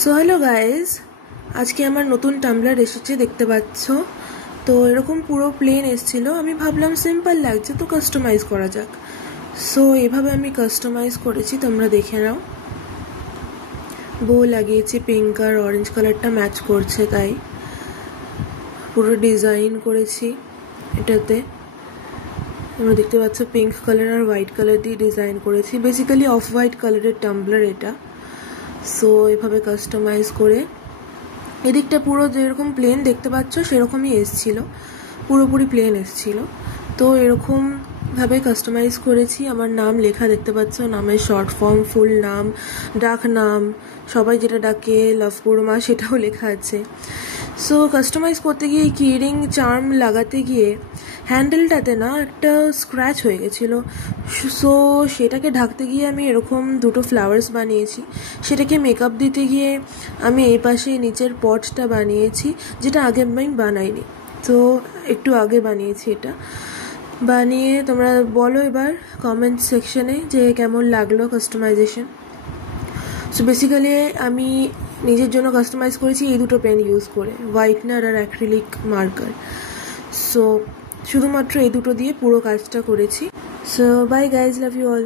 So hello guys, আজকে আমার নতুন টাম্বলার এসেছে দেখতে পাচ্ছ। তো এরকম পুরো প্লেন এসেছিল, আমি ভাবলাম সিম্পল লাগছে তো কাস্টমাইজ করা যাক। সো এভাবে আমি কাস্টমাইজ করেছি, তোমরা দেখে নাও। বো লাগিয়েছি, পিঙ্ক আর অরেঞ্জ কালারটা ম্যাচ করছে তাই পুরো ডিজাইন করেছি এটাতে। তোমরা দেখতে পাচ্ছ পিঙ্ক কালার আর হোয়াইট কালার দিয়ে ডিজাইন করেছি, বেসিক্যালি অফ হোয়াইট কালারের টাম্বলার এটা। সো এভাবে কাস্টমাইজ করে এদিকটা পুরো যেরকম প্লেন দেখতে পাচ্ছ সেরকমই এসছিল, পুরোপুরি প্লেন এসছিল। তো এরকম ভাবে কাস্টমাইজ করেছি। আমার নাম লেখা দেখতে পাচ্ছ, নামের শর্ট ফর্ম, ফুল নাম, ডাক নাম, সবাই যেটা ডাকে লাভপুরমা সেটাও লেখা আছে। সো কাস্টমাইজ করতে গিয়ে কিরিং চার্ম লাগাতে গিয়ে হ্যান্ডেলটাতে না একটা স্ক্র্যাচ হয়ে গেছিলো। সো সেটাকে ঢাকতে গিয়ে আমি এরকম দুটো ফ্লাওয়ার্স বানিয়েছি। সেটাকে মেকআপ দিতে গিয়ে আমি এই পাশে নিচের পটটা বানিয়েছি, যেটা আগে আমি বানাইনি। তো একটু আগে বানিয়েছি এটা। বানিয়ে তোমরা বলো এবার কমেন্ট সেকশনে যে কেমন লাগলো কাস্টমাইজেশন। সো বেসিক্যালি আমি নিজের জন্য কাস্টমাইজ করেছি এই দুটো পেন ইউজ করে, হোয়াইটনার আর অ্যাক্রিলিক মার্কার। সো শুধুমাত্র এই দুটো দিয়ে পুরো কাজটা করেছি। So bye guys, love you all.